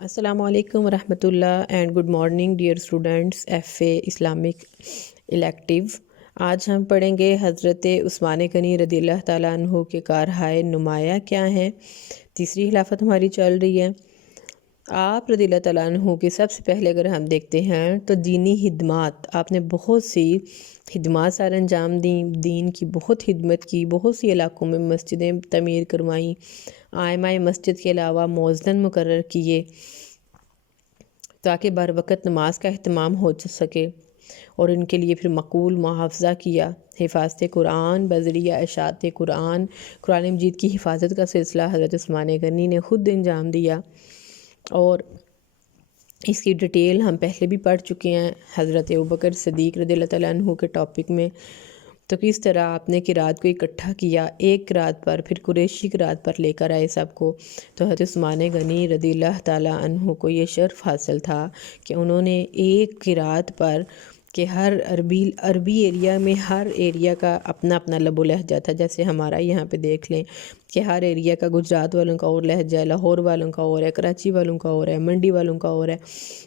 السلام علیکم ورحمۃ اللہ and good morning dear students F A Islamic elective. آج ہم پڑھیں گے حضرت عثمان غنی رضی اللہ تعالیٰ عنہ کے کارہائے نمایاں کیا ہیں۔ تیسری خلافت ہماری چل رہی ہے۔ آپ رضی اللہ تعالیٰ عنہ کی سب سے پہلے اگر ہم دیکھتے ہیں تو دینی خدمات، آپ نے بہت سی خدمات سر انجام دیں، دین کی بہت خدمت کی، بہت سی علاقوں میں مسجدیں تعمیر کروائیں، ائمہ مسجد کے علاوہ مؤذن مقرر کیے تاکہ بر وقت نماز کا اہتمام ہو سکے، اور ان کے لیے پھر مقبول محافظہ کیا۔ حفاظت قرآن بذریعہ اشاعت قرآن مجید کی حفاظت کا سلسلہ حضرت عثمان غنی نے خود انجام دیا، اور اس کی ڈیٹیل ہم پہلے بھی پڑھ چکے ہیں حضرت ابوبکر صدیق رضی اللہ تعالیٰ عنہ کے ٹاپک میں۔ تو کس طرح آپ نے قرات کو اکٹھا کیا، ایک قرات پر، پھر قریشی قرات پر لے کر آئے سب کو۔ تو حضرت عثمان غنی رضی اللہ تعالیٰ عنہ کو یہ شرف حاصل تھا کہ انہوں نے ایک قرات پر کہ ہر عربی ایریا میں ہر ایریا کا اپنا اپنا لب و لہجہ تھا، جیسے ہمارا یہاں پہ دیکھ لیں کہ ہر ایریا کا گجرات والوں کا اور لہجہ ہے، لاہور والوں کا اور ہے، کراچی والوں کا اور ہے، منڈی والوں کا اور ہے،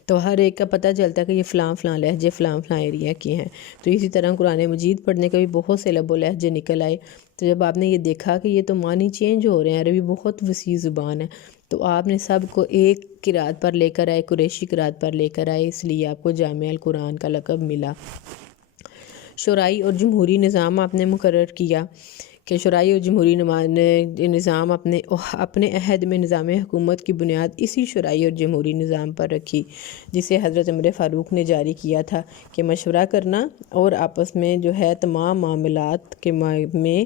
تو ہر ایک کا پتہ چلتا ہے کہ یہ فلاں فلاں لہجے فلاں فلاں ایریا کے ہیں۔ تو اسی طرح قرآن مجید پڑھنے کا بھی بہت سے لب و لہجے نکل آئے۔ تو جب آپ نے یہ دیکھا کہ یہ تو معنی چینج ہو رہے ہیں، عربی بہت وسیع زبان ہے، تو آپ نے سب کو ایک قرات پر لے کر آئے، قریشی قرات پر لے کر آئے، اس لیے آپ کو جامع القرآن کا لقب ملا۔ شورائی اور جمہوری نظام آپ نے مقرر کیا کہ شورائی اور جمہوری نظام اپنے عہد میں نظام حکومت کی بنیاد اسی شورائی اور جمہوری نظام پر رکھی، جسے حضرت عمر فاروق نے جاری کیا تھا کہ مشورہ کرنا اور آپس میں جو ہے تمام معاملات کے میں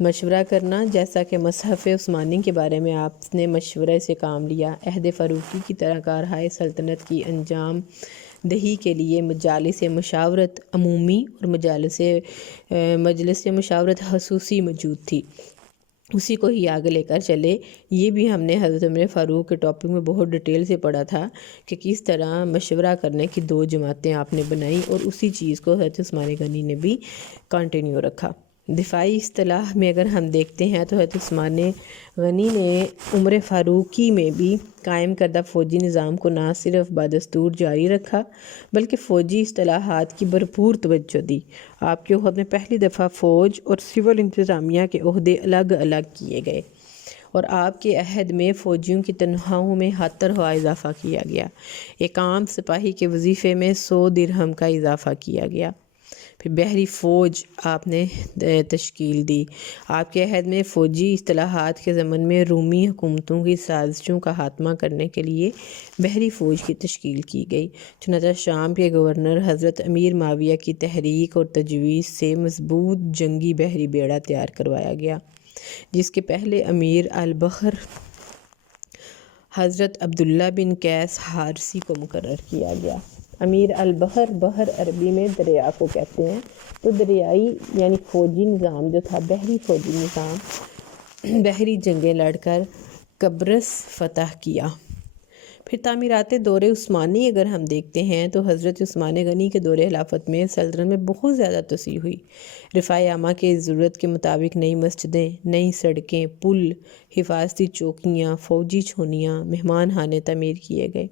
مشورہ کرنا، جیسا کہ مصحف عثمانی کے بارے میں آپ نے مشورے سے کام لیا۔ عہد فاروقی کی طرح کارہائے سلطنت کی انجام دہی کے لیے مجالس مشاورت عمومی اور مجلس مشاورت خصوصی موجود تھی، اسی کو ہی آگے لے کر چلے۔ یہ بھی ہم نے حضرت عمر فاروق کے ٹاپک میں بہت ڈیٹیل سے پڑھا تھا کہ کس طرح مشورہ کرنے کی دو جماعتیں آپ نے بنائیں، اور اسی چیز کو حضرت عثمان غنی نے بھی کنٹینیو رکھا۔ دفاعی اصطلاح میں اگر ہم دیکھتے ہیں تو حضرت عثمان غنی نے عمر فاروقی میں بھی قائم کردہ فوجی نظام کو نہ صرف بدستور جاری رکھا بلکہ فوجی اصطلاحات کی بھرپور توجہ دی۔ آپ کے عہد میں پہلی دفعہ فوج اور سول انتظامیہ کے عہدے الگ الگ کیے گئے، اور آپ کے عہد میں فوجیوں کی تنخواہوں میں 70 اضافہ کیا گیا۔ ایک عام سپاہی کے وظیفے میں 100 درہم کا اضافہ کیا گیا۔ پھر بحری فوج آپ نے تشکیل دی۔ آپ کے عہد میں فوجی اصطلاحات کے ضمن میں رومی حکومتوں کی سازشوں کا خاتمہ کرنے کے لیے بحری فوج کی تشکیل کی گئی۔ چنانچہ شام کے گورنر حضرت امیر معاویہ کی تحریک اور تجویز سے مضبوط جنگی بحری بیڑا تیار کروایا گیا، جس کے پہلے امیر البحر حضرت عبداللہ بن قیس حارثی کو مقرر کیا گیا۔ امیر البحر، بحر عربی میں دریا کو کہتے ہیں، تو دریائی یعنی فوجی نظام جو تھا، بحری فوجی نظام، بحری جنگیں لڑ کر قبرص فتح کیا۔ پھر تعمیرات دور عثمانی اگر ہم دیکھتے ہیں تو حضرت عثمان غنی کے دور خلافت میں سلطنت میں بہت زیادہ توسیع ہوئی۔ رفاع عامہ کے ضرورت کے مطابق نئی مسجدیں، نئی سڑکیں، پل، حفاظتی چوکیاں، فوجی چھاؤنیاں، مہمان خانے تعمیر کیے گئے،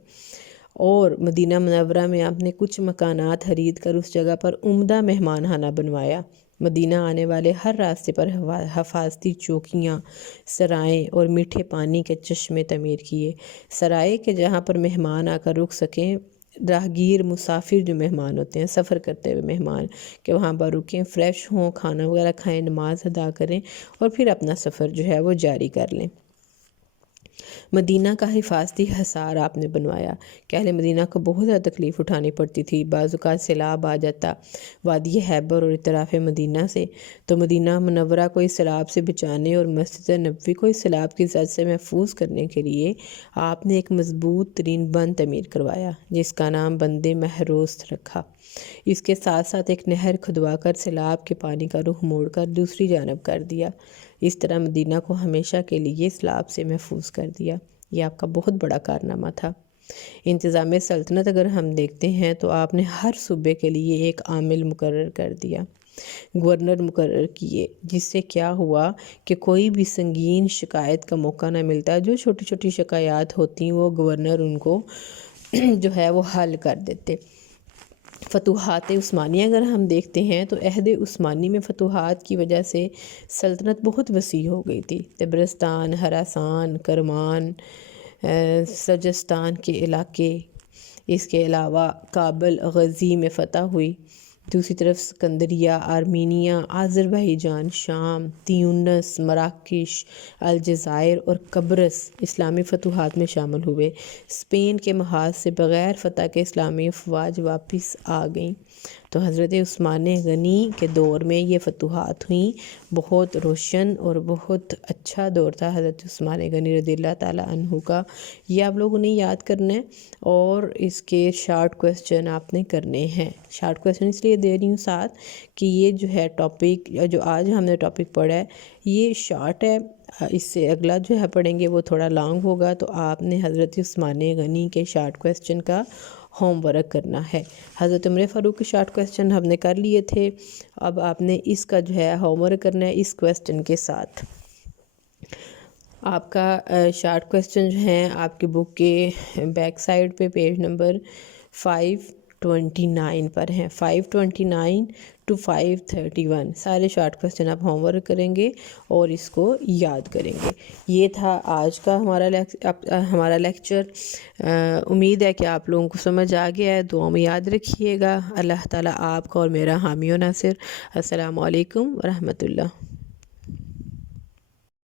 اور مدینہ منورہ میں آپ نے کچھ مکانات خرید کر اس جگہ پر عمدہ مہمان خانہ بنوایا۔ مدینہ آنے والے ہر راستے پر حفاظتی چوکیاں، سرائیں اور میٹھے پانی کے چشمے تعمیر کیے۔ سرائے کے جہاں پر مہمان آ کر رک سکیں، راہگیر مسافر جو مہمان ہوتے ہیں، سفر کرتے ہوئے مہمان، کہ وہاں پر رکیں، فریش ہوں، کھانا وغیرہ کھائیں، نماز ادا کریں، اور پھر اپنا سفر جو ہے وہ جاری کر لیں۔ مدینہ کا حفاظتی حصار آپ نے بنوایا کہ اہل مدینہ کو بہت زیادہ تکلیف اٹھانی پڑتی تھی، بعض اوقات سیلاب آ جاتا وادی خیبر اور اطراف مدینہ سے، تو مدینہ منورہ کو اس سیلاب سے بچانے اور مسجد نبوی کو اس سیلاب کی زد سے محفوظ کرنے کے لیے آپ نے ایک مضبوط ترین بند تعمیر کروایا، جس کا نام بند مہروست رکھا۔ اس کے ساتھ ساتھ ایک نہر کھدوا کر سیلاب کے پانی کا رخ موڑ کر دوسری جانب کر دیا۔ اس طرح مدینہ کو ہمیشہ کے لیے سیلاب سے محفوظ کر دیا۔ یہ آپ کا بہت بڑا کارنامہ تھا۔ انتظام سلطنت اگر ہم دیکھتے ہیں تو آپ نے ہر صوبے کے لیے ایک عامل مقرر کر دیا۔ گورنر مقرر کیے، جس سے کیا ہوا کہ کوئی بھی سنگین شکایت کا موقع نہ ملتا، جو چھوٹی چھوٹی شکایات ہوتی وہ گورنر ان کو جو ہے وہ حل کر دیتے۔ فتوحات عثمانیہ اگر ہم دیکھتے ہیں تو عہد عثمانی میں فتوحات کی وجہ سے سلطنت بہت وسیع ہو گئی تھی۔ طبرستان، خراسان، کرمان، سجستان کے علاقے، اس کے علاوہ کابل، غزنی میں فتح ہوئی۔ دوسری طرف اسکندریہ، آرمینیا، آذربائیجان، شام، تیونس، مراکش، الجزائر اور قبرص اسلامی فتوحات میں شامل ہوئے۔ اسپین کے محاذ سے بغیر فتح کے اسلامی افواج واپس آ گئیں۔ تو حضرت عثمان غنی کے دور میں یہ فتوحات ہوئیں۔ بہت روشن اور بہت اچھا دور تھا حضرت عثمان غنی رضی اللہ تعالیٰ عنہ کا۔ یہ آپ لوگوں نے یاد کرنا ہے اور اس کے شارٹ کویسچن آپ نے کرنے ہیں۔ شارٹ کویسچن اس لیے دے رہی ہوں ساتھ کہ یہ جو ہے ٹاپک، جو آج ہم نے ٹاپک پڑھا ہے یہ شارٹ ہے، اس سے اگلا جو ہے پڑھیں گے وہ تھوڑا لانگ ہوگا، تو آپ نے حضرت عثمان غنی کے شارٹ کویسچن کا ہوم ورک کرنا ہے۔ حضرت عمر فاروق کے شارٹ کویسچن ہم نے کر لیے تھے، اب آپ نے اس کا جو ہے ہوم ورک کرنا ہے اس کویسچن کے ساتھ۔ آپ کا شارٹ کویسچن جو ہیں آپ کی بک کے بیک سائڈ پہ پیج نمبر 529 پر ہیں، 529 to 531 سارے شارٹ کویسچن آپ ہوم ورک کریں گے اور اس کو یاد کریں گے۔ یہ تھا آج کا ہمارا لیکچر۔ امید ہے کہ آپ لوگوں کو سمجھ آ گیا ہے۔ دعاؤں میں یاد رکھیے گا۔ اللہ تعالیٰ آپ کا اور میرا حامی و ناصر۔ السلام علیکم ورحمۃ اللہ۔